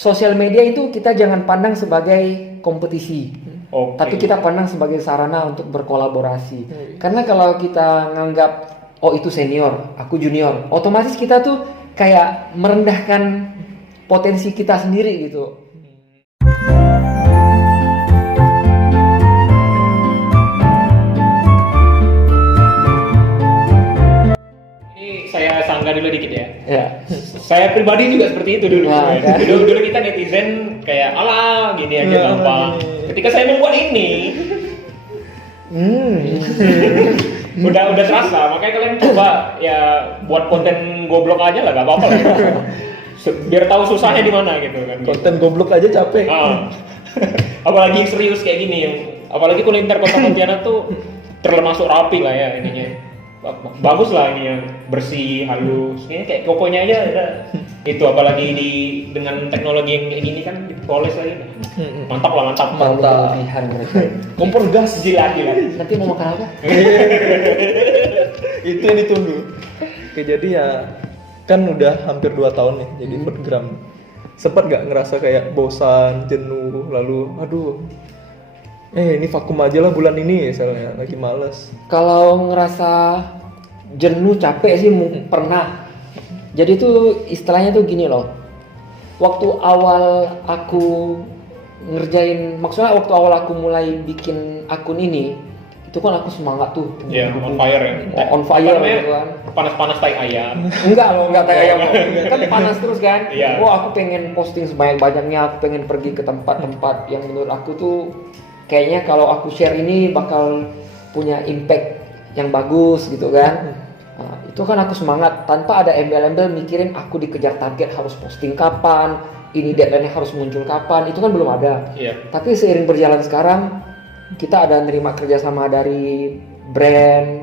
sosial media itu kita jangan pandang sebagai kompetisi. Tapi kita pandang sebagai sarana untuk berkolaborasi. Karena kalau kita nganggap oh itu senior, aku junior, otomatis kita tuh kayak merendahkan potensi kita sendiri gitu. Ini saya sanggah dulu dikit ya. Ya. Saya pribadi juga seperti itu dulu. Nah, kan? Dulu kita netizen kayak alah gini aja gampang. Ketika saya membuat ini, udah terasa. Makanya kalian coba ya buat konten goblok aja lah, gak apa-apa lah. Biar tahu susahnya di mana gitu kan. Konten goblok aja capek. Apalagi serius kayak gini, apalagi kuliner Kota Pontianak tuh termasuk rapi lah ya ininya. Bagus lah ini yang bersih, halus. Ini kayak kokonya aja ada. Itu apalagi dengan teknologi yang kayak gini kan dipoles lagi. Mantap lah, mantap. Berlebihan mereka. Kompor gas. Gila. Nanti mau makan apa? Itu yang ditunggu. Oke, jadi ya kan udah hampir 2 tahun nih jadi foodgram. Sempat gak ngerasa kayak bosan, jenuh, lalu aduh ini vakum aja lah bulan ini misalnya, lagi males. Kalau ngerasa jenuh, capek sih pernah. Jadi tuh istilahnya tuh gini loh. Waktu awal aku maksudnya waktu awal aku mulai bikin akun ini, itu kan aku semangat tuh. Iya, on fire ya. On fire gitu kan. Panas-panas tai ayam. Enggak tai ayam. Kan panas terus kan. Iya. Aku pengen posting sebanyak-banyaknya, aku pengen pergi ke tempat-tempat yang menurut aku tuh kayaknya kalau aku share ini bakal punya impact yang bagus gitu kan. Nah, itu kan aku semangat tanpa ada embel-embel mikirin aku dikejar target harus posting kapan, ini deadline-nya harus muncul kapan, itu kan belum ada. Iya. Tapi seiring berjalan sekarang kita ada nerima kerjasama dari brand,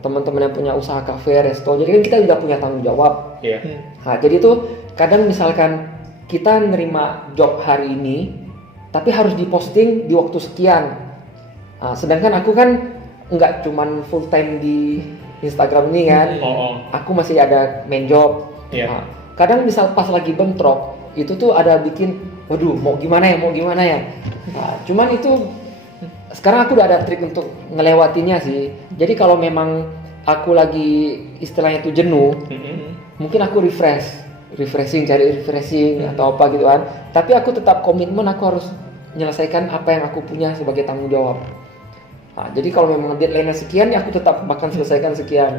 teman-teman yang punya usaha kafe, resto, jadi kan kita juga punya tanggung jawab. Iya. Nah, jadi tuh kadang misalkan kita nerima job hari ini tapi harus diposting di waktu sekian. Nah, sedangkan aku kan nggak cuman full time di Instagram ini kan. Aku masih ada main job. Iya. Nah, kadang misal pas lagi bentrok, itu tuh ada bikin, waduh mau gimana ya. Nah, cuman itu sekarang aku udah ada trik untuk ngelewatinya sih. Jadi kalau memang aku lagi istilahnya itu jenuh, mungkin aku refreshing atau apa gitu kan. Tapi aku tetap komitmen, aku harus menyelesaikan apa yang aku punya sebagai tanggung jawab. Nah, jadi kalau memang deadline-nya sekian, ya aku tetap akan selesaikan sekian.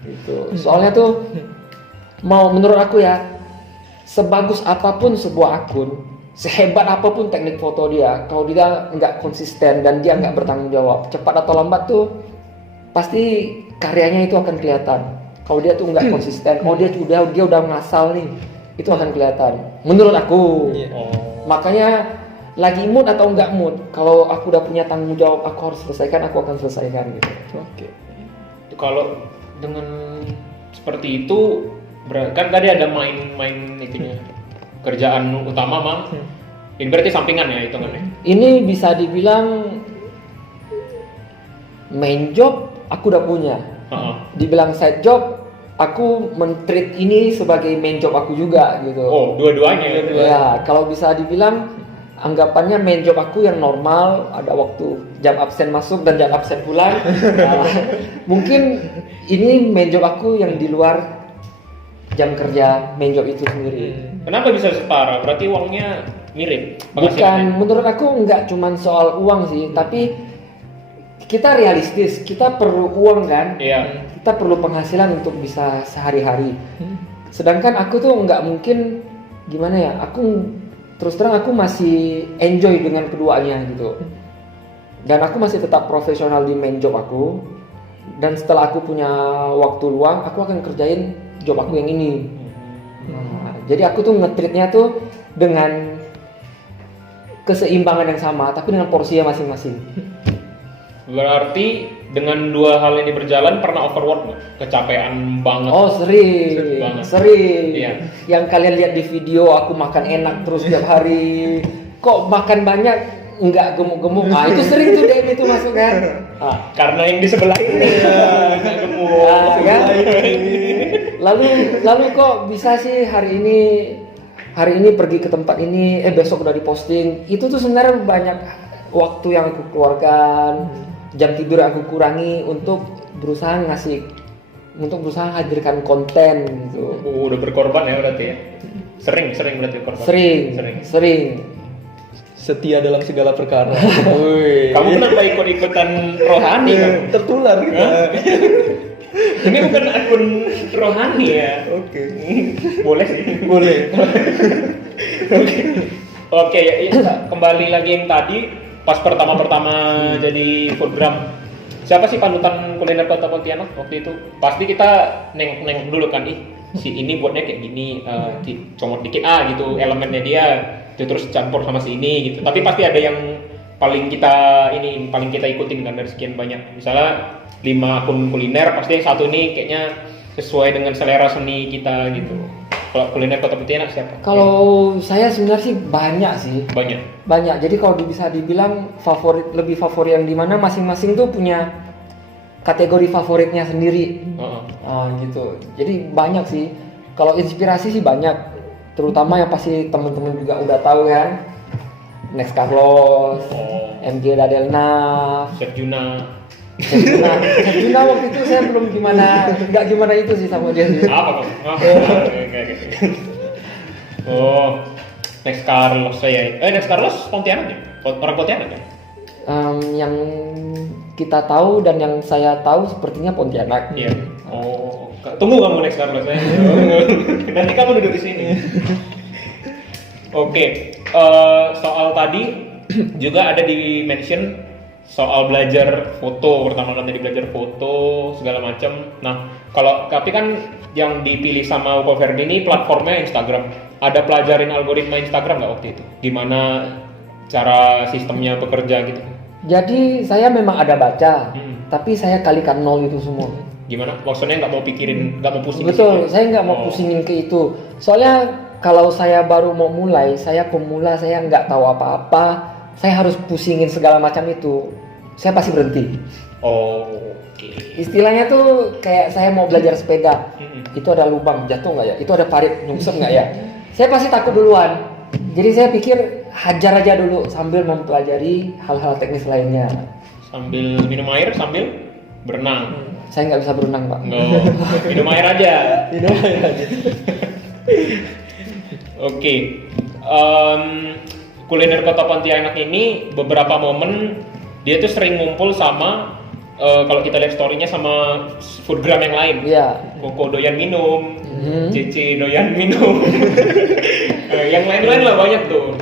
Gitu. Soalnya tuh menurut aku ya, sebagus apapun sebuah akun, sehebat apapun teknik foto dia, kalau dia nggak konsisten dan dia nggak bertanggung jawab, cepat atau lambat tuh pasti karyanya itu akan kelihatan. Kalau dia tuh nggak konsisten, kalau dia udah ngasal nih, itu akan kelihatan. Menurut aku. Makanya lagi mood atau nggak mood, kalau aku udah punya tanggung jawab, aku harus selesaikan, aku akan selesaikan gitu. Oke. Kalau dengan seperti itu, kan tadi ada main itunya. Kerjaan utama mah. Ini berarti sampingan ya hitungannya. Ini bisa dibilang main job aku udah punya. Dibilang side job, aku men-treat ini sebagai main job aku juga gitu. Oh, dua-duanya. Ya, kalau bisa dibilang anggapannya main job aku yang normal, ada waktu jam absen masuk dan jam absen pulang. Nah, mungkin ini main job aku yang di luar jam kerja main job itu sendiri. Kenapa bisa setara? Berarti uangnya mirip. Bukan, menurut aku nggak cuman soal uang sih, tapi kita realistis, kita perlu uang kan? Iya. Kita perlu penghasilan untuk bisa sehari-hari. Sedangkan aku tuh nggak mungkin, gimana ya? Aku terus terang aku masih enjoy dengan keduanya gitu. Dan aku masih tetap profesional di main job aku. Dan setelah aku punya waktu luang, aku akan kerjain job aku yang ini. Nah, jadi aku tuh nge-treatnya tuh dengan keseimbangan yang sama, tapi dengan porsinya masing-masing. Berarti dengan dua hal ini berjalan pernah overwork nggak? Kecapean banget? Oh sering. Iya. Yang kalian lihat di video aku makan enak terus tiap hari, kok makan banyak nggak gemuk-gemuk. Ah itu sering tuh DM itu masuk kan? Karena yang di sebelah ini nggak gemuk. Kan? Lalu kok bisa sih hari hari ini pergi ke tempat ini, besok udah diposting. Itu tuh sebenarnya banyak waktu yang aku keluarkan, jam tidur yang aku kurangi untuk berusaha hadirkan konten gitu. Udah berkorban ya berarti ya. Sering berarti korban. Sering. Setia dalam segala perkara. Woi. Kamu kenapa ikut-ikutan rohani kamu? Tertular kita. Ini bukan akun rohani ya. Oke. Boleh sih. Boleh. Oke, ya, kembali lagi yang tadi pas pertama-pertama jadi foodgram. Siapa sih panutan kuliner Kota Pontianak waktu itu? Pasti kita neng dulu kan, si ini buatnya kayak gini, comot dikit gitu elemennya dia, terus campur sama si ini gitu. Tapi pasti ada yang paling kita ikutin kan dari sekian banyak. Misalnya 5 akun kuliner, pasti yang satu ini kayaknya sesuai dengan selera seni kita gitu. Kalau kuliner Kota Pontianak siapa? Kalau saya sebenarnya sih banyak sih. Banyak. Jadi kalau bisa dibilang lebih favorit yang dimana masing-masing tuh punya kategori favoritnya sendiri. Gitu. Jadi banyak sih. Kalau inspirasi sih banyak. Terutama yang pasti teman-teman juga udah tahu kan. Next Carlos, MG Dadelna, Chef Juna. Chef Juna waktu itu saya belum nggak gimana itu sih sama dia sih. Apa kok? Next Carlos saya. Next Carlos Pontianak ya? Orang Pontianak ya? Yang kita tahu dan yang saya tahu sepertinya Pontianak. Iya. Tunggu kamu Next Carlos ya. Nanti kamu duduk di sini. Oke, soal tadi juga ada di mention soal belajar foto, pertama kali tadi belajar foto segala macam. Nah, tapi kan yang dipilih sama Upo Verdi ini platformnya Instagram. Ada pelajarin algoritma Instagram nggak waktu itu? Gimana cara sistemnya bekerja gitu? Jadi saya memang ada baca, tapi saya kalikan 0 itu semua. Gimana? Maksudnya nggak mau pusing? Betul, saya nggak mau pusingin ke itu. Soalnya kalau saya baru mau mulai, saya pemula, saya nggak tahu apa-apa. Saya harus pusingin segala macam itu, saya pasti berhenti. Oke. Istilahnya tuh kayak saya mau belajar sepeda, itu ada lubang, jatuh nggak ya? Itu ada parit, nyungsep nggak ya? Saya pasti takut duluan. Jadi saya pikir hajar aja dulu sambil mempelajari hal-hal teknis lainnya. Sambil minum air, sambil berenang. Saya nggak bisa berenang, Pak. Minum air aja. Minum air aja. Oke. Kuliner Kota Pontianak ini beberapa momen dia tuh sering ngumpul sama kalau kita lihat story-nya sama foodgram yang lain. Iya. Koko doyan minum, Cici doyan minum. Yang lain-lain lah banyak tuh.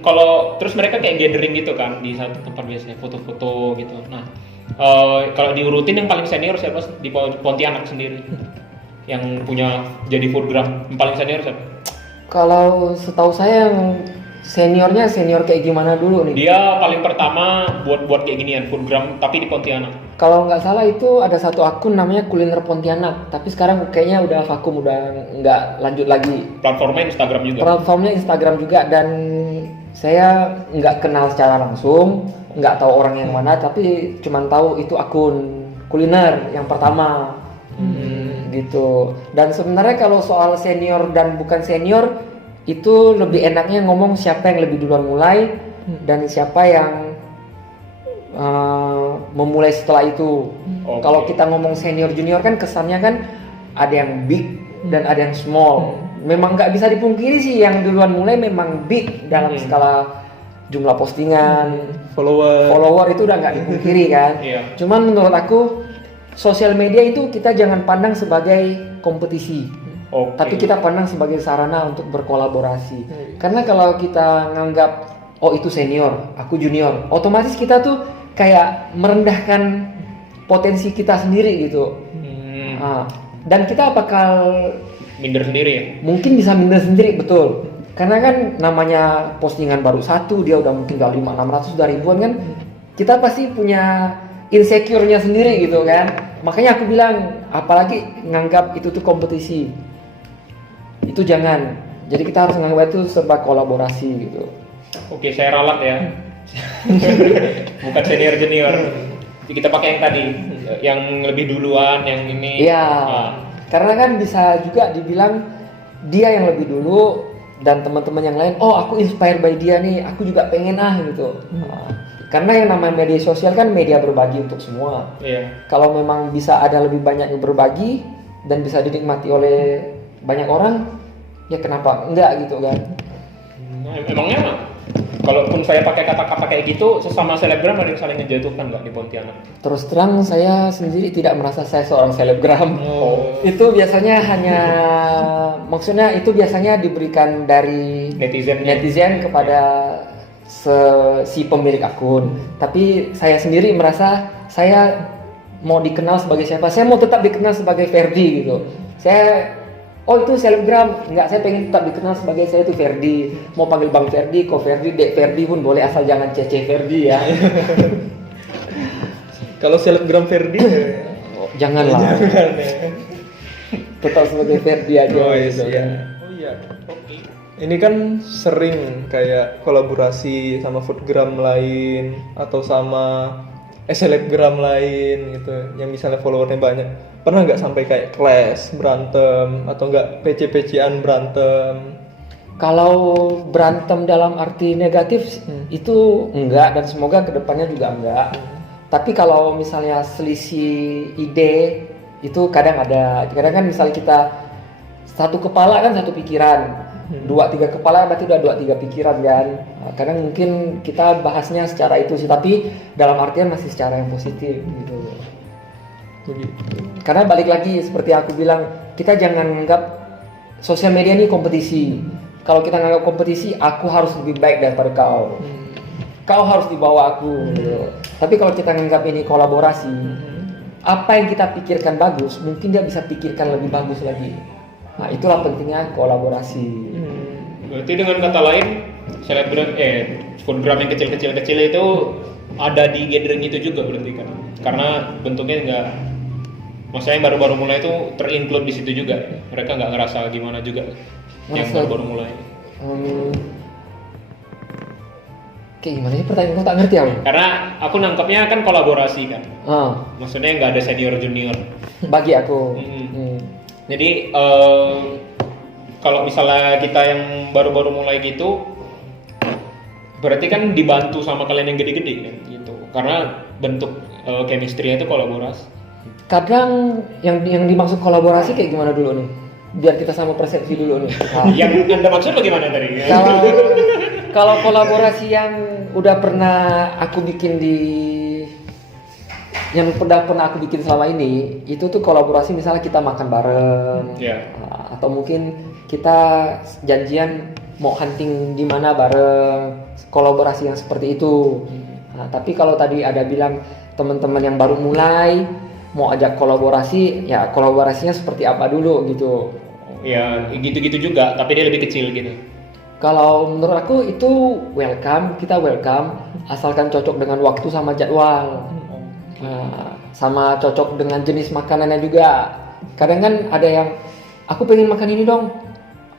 Kalau terus mereka kayak gathering gitu kan di satu tempat biasanya foto-foto gitu. Nah, kalau diurutin yang paling senior siapa di Pontianak sendiri? Yang punya jadi foodgram yang paling senior siapa? Kalau setahu saya yang senior kayak gimana dulu nih? Dia paling pertama buat kayak ginian foodgram tapi di Pontianak. Kalau nggak salah itu ada satu akun namanya Kuliner Pontianak, tapi sekarang kayaknya udah vakum, udah nggak lanjut lagi. Platformnya Instagram juga. Platformnya Instagram juga, dan saya nggak kenal secara langsung, nggak tahu orang yang mana, tapi cuman tahu itu akun kuliner yang pertama. Gitu. Dan sebenarnya kalau soal senior dan bukan senior itu lebih enaknya ngomong siapa yang lebih duluan mulai dan siapa yang memulai setelah itu. Kalau kita ngomong senior junior kan kesannya kan ada yang big dan ada yang small. Memang nggak bisa dipungkiri sih yang duluan mulai memang big dalam skala jumlah postingan, follower itu udah nggak dipungkiri kan. Cuman menurut aku sosial media itu kita jangan pandang sebagai kompetisi, tapi kita pandang sebagai sarana untuk berkolaborasi. Karena kalau kita nganggap oh itu senior, aku junior, otomatis kita tuh kayak merendahkan potensi kita sendiri gitu. Dan kita bakal minder sendiri ya? Mungkin bisa minder sendiri, betul. Karena kan namanya postingan baru satu, dia udah mungkin udah 500-600, udah ribuan kan. Kita pasti punya insecure-nya sendiri gitu kan. Makanya aku bilang, apalagi nganggap itu tuh kompetisi, itu jangan. Jadi kita harus nganggap itu sebagai kolaborasi gitu. Oke, saya ralat ya. Bukan senior junior. Kita pakai yang tadi, yang lebih duluan, yang ini. Iya. Karena kan bisa juga dibilang dia yang lebih dulu dan teman-teman yang lain, oh aku inspired by dia nih, aku juga pengen gitu. Karena yang namanya media sosial kan media berbagi untuk semua. Iya. Kalau memang bisa ada lebih banyak yang berbagi dan bisa dinikmati oleh banyak orang, ya kenapa enggak gitu kan? Nah, emangnya kalaupun saya pakai kata-kata kayak gitu, sesama selebgram ada yang saling menjatuhkan nggak di Pontianak? Terus terang saya sendiri tidak merasa saya seorang selebgram. Oh. Itu biasanya maksudnya itu biasanya diberikan dari netizen kepada si pemilik akun. Tapi saya sendiri merasa saya mau dikenal sebagai siapa? Saya mau tetap dikenal sebagai Ferdi gitu. Oh itu selebgram, enggak, saya pengen tetap dikenal sebagai saya itu Ferdi. Mau panggil Bang Ferdi, Ko Ferdi, Dek Ferdi pun boleh, asal jangan Cece Ferdi ya. Kalau selebgram Ferdi Janganlah. jangan ya. Tetap sebagai Ferdi aja. Oh gitu iya. kan. Oh iya. Ini kan sering kayak kolaborasi sama foodgram lain atau sama selebgram lain gitu, yang misalnya followernya banyak. Pernah nggak sampai kayak clash, berantem, atau nggak PC-PC-an berantem? Kalau berantem dalam arti negatif itu enggak, dan semoga kedepannya juga enggak. Tapi kalau misalnya selisih ide itu kadang ada. Kadang kan misalnya kita satu kepala kan satu pikiran, 2-3 kepala berarti udah 2-3 pikiran kan. Nah, kadang mungkin kita bahasnya secara itu sih, tapi dalam artian masih secara yang positif gitu. Karena balik lagi seperti aku bilang, kita jangan anggap sosial media ini kompetisi. Kalau kita nganggap kompetisi, aku harus lebih baik daripada kau. Kau harus di bawah aku. Gitu. Tapi kalau kita nganggap ini kolaborasi, apa yang kita pikirkan bagus, mungkin dia bisa pikirkan lebih bagus lagi. Nah, itulah pentingnya kolaborasi. Berarti dengan kata lain, selebgram foodgram yang kecil itu ada di gathering itu juga berarti kan? Karena bentuknya nggak, maksudnya yang baru-baru mulai itu terinclude di situ juga. Mereka nggak ngerasa gimana juga yang baru-baru mulai. Kayak gimana ya pertanyaan, kau tak ngerti aku. Karena aku nangkapnya kan kolaborasi kan. Maksudnya nggak ada senior junior. Bagi aku. Jadi kalau misalnya kita yang baru-baru mulai gitu, berarti kan dibantu sama kalian yang gede-gede kan gitu. Karena bentuk chemistry itu kolaborasi. Kadang yang dimaksud kolaborasi kayak gimana dulu nih? Biar kita sama persepsi dulu nih. Yang Anda maksud bagaimana tadi? Kalau kolaborasi yang udah pernah aku bikin yang pernah aku bikin selama ini, itu tuh kolaborasi misalnya kita makan bareng, atau mungkin kita janjian mau hunting di mana bareng, kolaborasi yang seperti itu. Nah, tapi kalau tadi ada bilang teman-teman yang baru mulai mau ajak kolaborasi, ya kolaborasinya seperti apa dulu gitu. Ya gitu-gitu juga, tapi dia lebih kecil gitu. Kalau menurut aku itu kita welcome, asalkan cocok dengan waktu sama jadwal. Nah, sama cocok dengan jenis makanannya juga. Kadang kan ada yang aku pengen makan ini dong,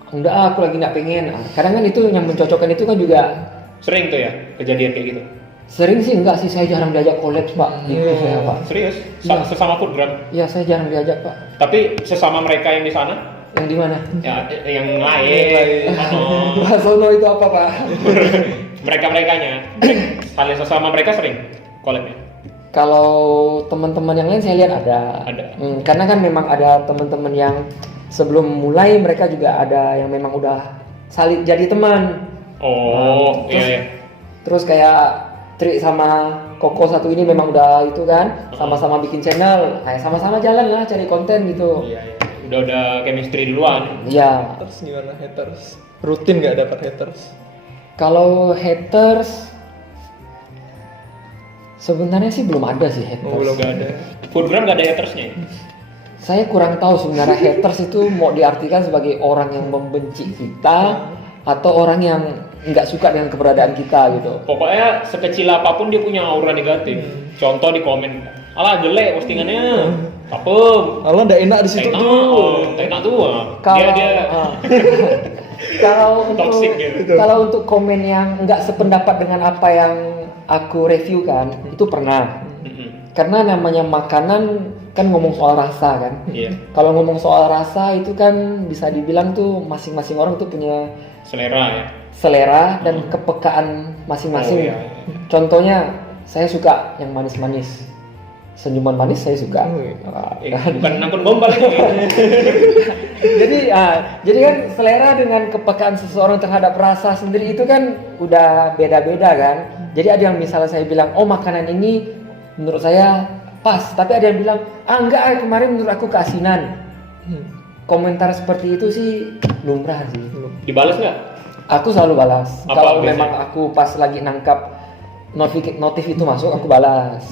enggak aku lagi nggak pengen. Nah, kadang kan itu yang mencocokkan itu kan juga sering tuh ya kejadian kayak gitu. Sering sih, enggak sih, saya jarang diajak collab Pak. Gitu saya Pak. Serius? Sesama foodgram? Iya, saya jarang diajak Pak. Tapi sesama mereka yang di sana? Yang di mana? Ya, yang lain. Sono itu apa Pak? Mereka-merekanya. Kalian sesama mereka sering collabnya? Kalau teman-teman yang lain saya lihat ada. Karena kan memang ada teman-teman yang sebelum mulai mereka juga ada yang memang udah saling jadi teman. Terus kayak Tri sama Koko satu ini memang udah itu kan, sama-sama bikin channel, kayak sama-sama jalan lah cari konten gitu. Iya. Udah chemistry duluan. Iya. Haters gimana haters? Rutin nggak dapat haters? Kalau haters sebenarnya sih belum ada sih haters. Belum ada. Foodgram nggak ada hatersnya? Saya kurang tahu sebenarnya haters itu mau diartikan sebagai orang yang membenci kita atau orang yang nggak suka dengan keberadaan kita gitu. Pokoknya sekecil apapun dia punya aura negatif. Contoh di komen, alah jelek postingannya, apem. Allah nggak enak di situ tuh. Enak tuh. Kalau untuk komen yang nggak sependapat dengan apa yang aku review kan, itu pernah. Karena namanya makanan kan ngomong soal rasa kan. Iya. Kalau ngomong soal rasa itu kan bisa dibilang tuh masing-masing orang tuh punya Selera ya. selera dan kepekaan masing-masing. Oh, iya. Contohnya saya suka yang manis-manis. Senyuman manis saya suka. Bukan ampun gombal ini. Jadi kan selera dengan kepekaan seseorang terhadap rasa sendiri itu kan udah beda-beda kan. Jadi ada yang misalnya saya bilang, oh makanan ini menurut saya pas, tapi ada yang bilang, enggak, kemarin menurut aku keasinan. Komentar seperti itu sih lumrah sih. Dibalas nggak? Aku selalu balas. Apa Kalau biasanya? memang aku pas lagi nangkap notif itu masuk, aku balas.